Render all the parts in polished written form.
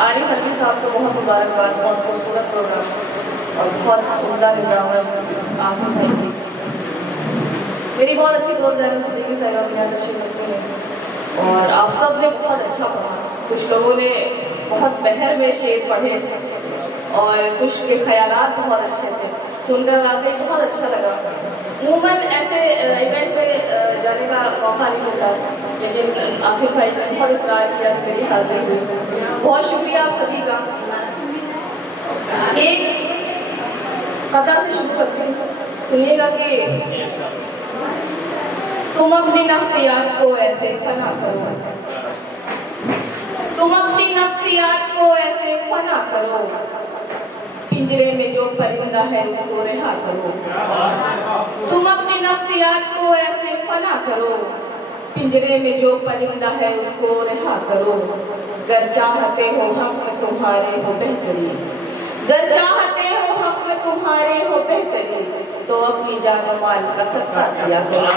आरिफ हरवी साहब को बहुत मुबारकबाद, बहुत खूबसूरत प्रोग्राम और बहुत उम्दा निज़ामत आसिफ भाई की। मेरी बहुत अच्छी दोस्त ज़ैनब सिद्दीकी साहिबा यहाँ तशरीफ़ रखती हैं और आप सब ने बहुत अच्छा पढ़ा। कुछ लोगों ने बहुत बहर में शेर पढ़े और कुछ के ख्यालात बहुत अच्छे थे, सुनकर वाकई बहुत अच्छा लगा। उमूमन ऐसे इवेंट्स में जाने का मौका नहीं मिलता, लेकिन आसिफ भाई ने बहुत इसरार किया कि मेरी हाजिरी हुई। बहुत शुक्रिया आप सभी का। एक कथा से शुरू करती हूँ, सुनिएगा कि तुम अपनी नफ्सियात को ऐसे फना करो, तुम अपनी नफ्सियात को ऐसे फना करो, पिंजरे में जो परिंदा है उसको रिहा करो। तुम अपनी नफ्सियात को ऐसे फना करो, पिंजरे में जो परिंदा है उसको रिहा करो। गर चाहते हो हक में तुम्हारे हो बेहतरी, गर चाहते हो हक में तुम्हारे हो बेहतरी, तो अपनी जान माल का सदका दिया करो,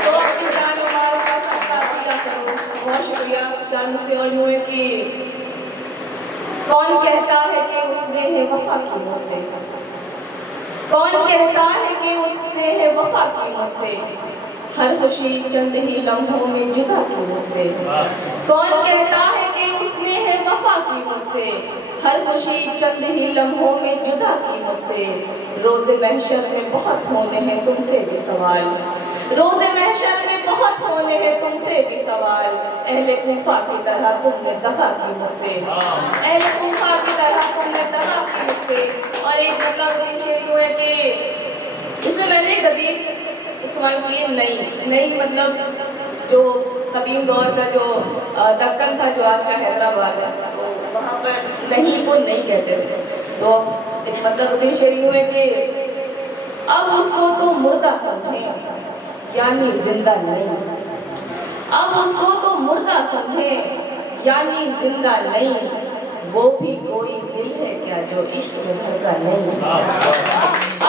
तो अपनी जान माल का सदका दिया करो। बहुत शुक्रिया। चार मुझसे और यूं है कि कौन कहता है कि उसने है वफा की मुझसे, कौन कहता है कि उसने है वफा की मुझसे, हर खुशी चंद ही लम्हों में जुदा की मुझसे। कौन कहता है कि उसने है वफा की मुझसे, हर खुशी चंद ही लम्हों में जुदा की मुझसे। रोज़े महशर में बहुत होने हैं तुमसे भी सवाल, रोज़े महशर में बहुत होने हैं तुमसे भी सवाल। अहले कूफा की तरह तुमने दगा की मुझसे, अहले कूफा की तरह तुमने दगा की मुझसे। और एक मतलब शेर हुआ कि इसमें मैंने कदीम इस्तेमाल किए नहीं मतलब जो कदीम दौर का जो दक्कन था, जो आज का हैदराबाद है, तो वहाँ पर नहीं को नहीं कहते थे। तो एक मतलब शेर हुआ कि अब उसको तो मुर्दा समझें यानी जिंदा नहीं, अब उसको तो मुर्दा समझे यानी जिंदा नहीं, वो भी कोई दिल है क्या जो इश्क में धड़का नहीं।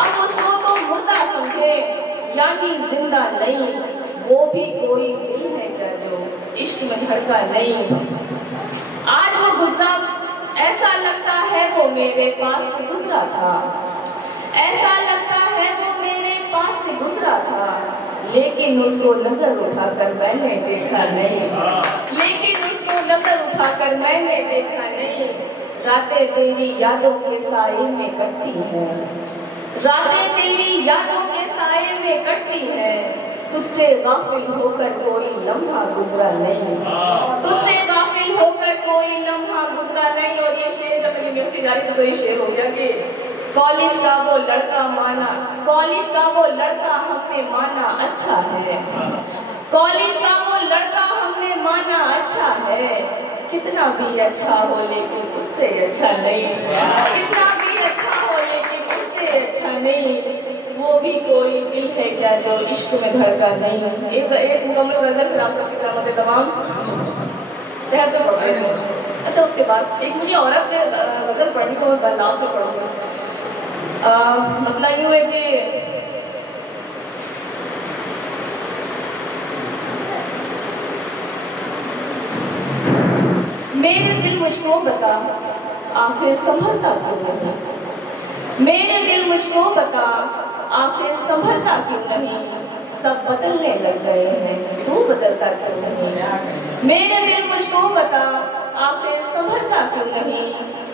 अब उसको तो मुर्दा समझे यानी जिंदा नहीं, वो भी कोई दिल है क्या जो इश्क में धड़का नहीं। आज वो गुजरा ऐसा लगता है वो मेरे पास से गुजरा था, ऐसा लगता है वो मेरे पास से गुजरा था, लेकिन उसको नजर उठाकर मैंने देखा नहीं, लेकिन उसको नजर उठाकर मैंने देखा नहीं। रातें तेरी यादों के साए में कटती है, रातें तेरी यादों के साए में कटती है, तुझसे गाफिल होकर कोई लम्हा गुजरा नहीं, तुझसे गाफिल होकर कोई लम्हा गुजरा नहीं। और ये शेर जब यूनिवर्सिटी जा रही थी तो ये शेर हो गया कि कॉलेज का वो लड़का माना, कॉलेज का वो लड़का हमने माना अच्छा है, कॉलेज का वो लड़का हमने माना अच्छा है, कितना भी अच्छा हो लेकिन उससे अच्छा नहीं, कितना भी अच्छा हो लेकिन उससे अच्छा नहीं, वो भी कोई दिल है क्या जो इश्क में धड़का नहीं। एक मुकम्मल गजल फिर आप सबके सामने तमाम तहत पढ़ रहे हैं। अच्छा, उसके बाद एक मुझे औरत पे गजल पढ़नी हो और लास्ट में पढ़ूंगी। मतलब यूँ है कि मेरे दिल मुझको बता आखिर संभलता क्यों नहीं, मेरे दिल मुझको बता आखिर संभलता क्यों नहीं, सब बदलने लग गए हैं तू बदलता क्यों नहीं। मेरे दिल मुझको बता आखिर संभलता क्यों नहीं,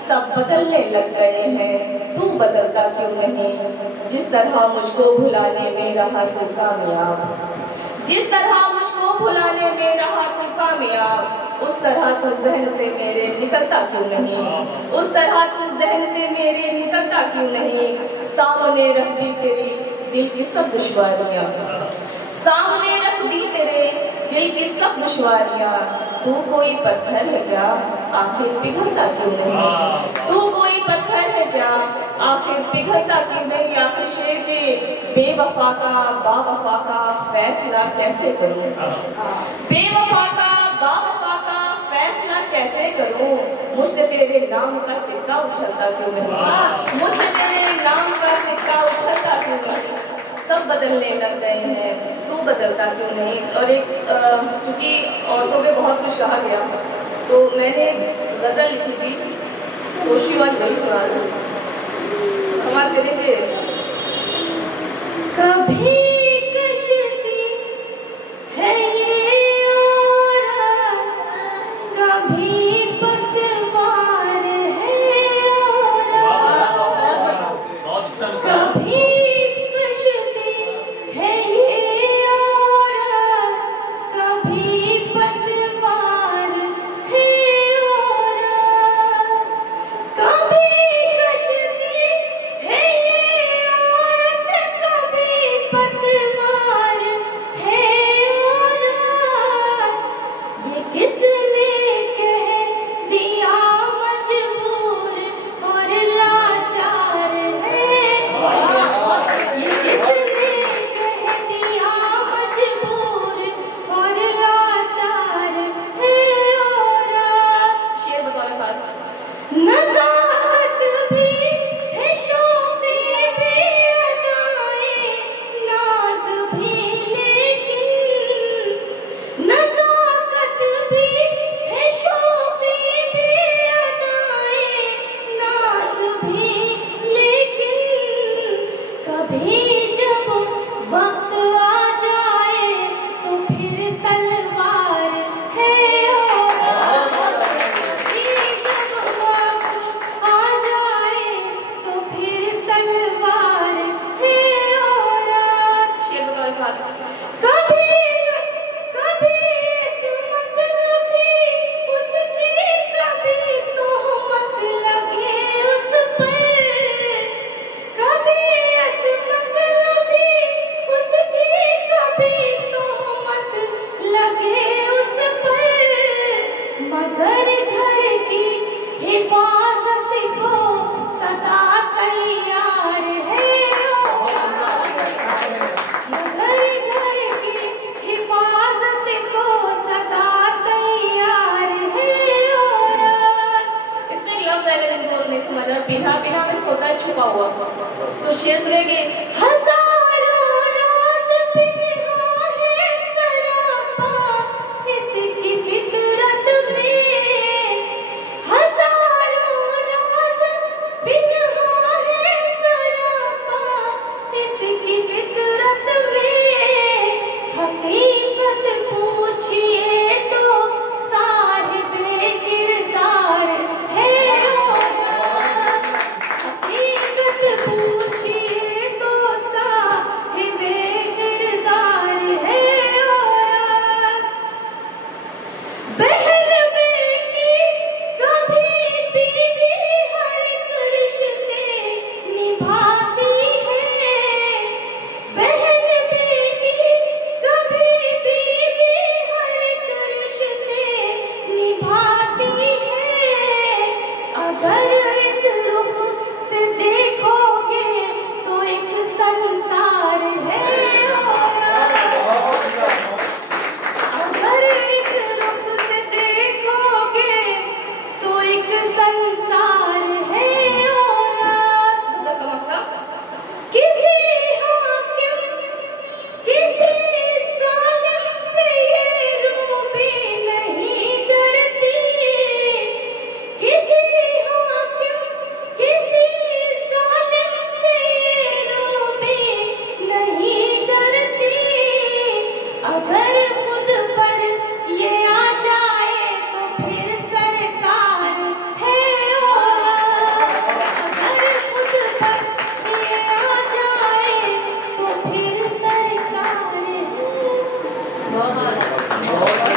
सब बदलने लग गए हैं तू बदलता क्यों नहीं। जिस तरह मुझको भुलाने में रहा तू कामयाब, जिस तरह मुझको भुलाने में रहा तू कामयाब, उस तरह तू जहन से मेरे निकलता क्यों नहीं, उस तरह तू जहन से मेरे निकलता क्यों नहीं। सामने रख दी तेरी दिल की सब दुश्वारियां, सामने रख दी तेरे दिल की सब दुश्वारियां, तू कोई पत्थर है क्या आखिर पिघलता क्यों नहीं, तू कोई पत्थर है क्या आखिर पिघलता क्यों नहीं। आखिर शेर के बेवफा का बावफा का फैसला कैसे करूं, बेवफा का बावफा का फैसला कैसे करूं, मुझसे तेरे नाम का सिक्का उछलता क्यों नहीं, मुझसे तेरे नाम का सिक्का उछलता क्यों नहीं। सब बदलने लग गए हैं तू बदलता क्यों नहीं। और एक चूंकि औरतों पे बहुत कुछ कहा गया तो मैंने गजल लिखी थी, सोशी वन वही सुना रही हूँ। समाप्त करेंगे। कभी कश्ती है ये और कभी पतवार है और कभी कश्ती है ये और कभी पतवार है और कभी कश्ती है ये औरत कभी पतवार है और ये किसने कह दिया मजबूर और लाचार है, ये किसने कह दिया मजबूर और लाचार है और शेर बतौर खास नज़ाकत भी है शोफ़ी भी अदाएं नाज़ भी लेकिन नज़ाकत भी है शोफ़ी भी अदाएं नाज़ भी लेकिन कभी जब वक्त आ जाए तो फिर तलवार है और जब वक्त आ जाए तो फिर तलवार है और शेर बतौर खास कभी कभी इस्मत लगी उसकी कभी तोहमत लगे उस पर कभी इस्मत लगी उसकी कभी तोहमत लगे उस पर मगर घर की हिफाजत को सदा तैयार है मगर घर की हिफाजत को सदा तैयार है और इसमें एक लफ्ज है लेकिन बोल नहीं समझ रहा बिना बिना में सोता है छुपा हुआ तो शेर सुनेंगे हजारों राज पिन्हा है सरापा इसकी फितरत में हजारों राज पिन्हा है सरापा इसकी फितरत में हकीकत पूछिए तो साहिबे किरदार है हकीकत पूछिए तो साहिबे किरदार है और बहन बेटी कभी बीवी हर एक रिश्ते निभाती है बहन बेटी कभी बीवी हर एक रिश्ते निभाती है अगर इस रुख से देखोगे तो एक संसार है अगर इस रुख से देखोगे तो एक संसार है और किसी हाकिम किसी जालिम से ये रूबी नहीं डरती किसी हाकिम किसी जालिम से ये रूबी नहीं डरती अगर खुद पर ये आ जाए तो फिर सरकार है और अगर खुद पर ये आ जाए तो फिर सरकार है।